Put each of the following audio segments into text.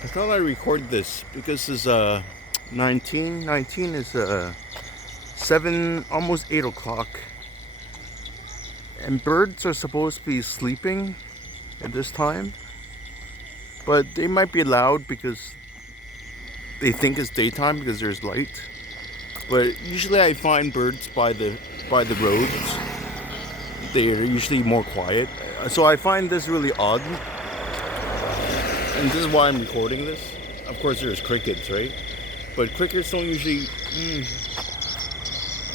I thought I'd record this because this is 19 is 7, almost 8 o'clock. And birds are supposed to be sleeping at this time. But they might be loud because they think it's daytime because there's light. But usually I find birds by the roads. They are usually more quiet. So I find this really odd. And this is why I'm recording this. Of course there's crickets, right? But crickets don't usually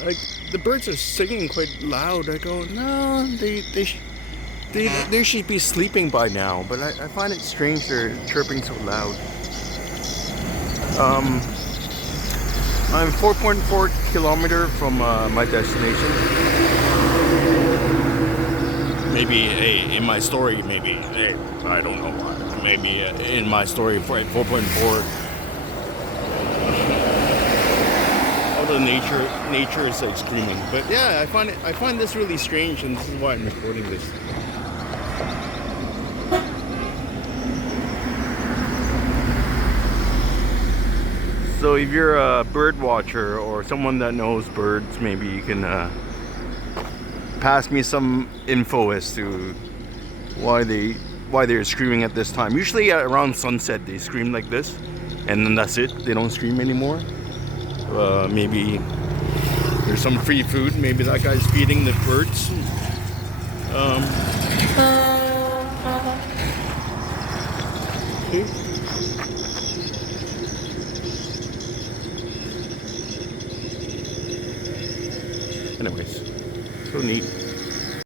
like the birds are singing quite loud. I go, no, they should be sleeping by now. But I find it strange they're chirping so loud. I'm 4.4 kilometer from my destination. Maybe in my story, maybe I don't know why. Maybe in my story, 4.4. Although nature is like screaming, but yeah, I find this really strange, and this is why I'm recording this. So if you're a bird watcher or someone that knows birds, maybe you can pass me some info as to why they're screaming at this time. Usually around sunset they scream like this, and then that's it. They don't scream anymore. Maybe there's some free food. Maybe that guy's feeding the birds. Okay. Anyways, so neat.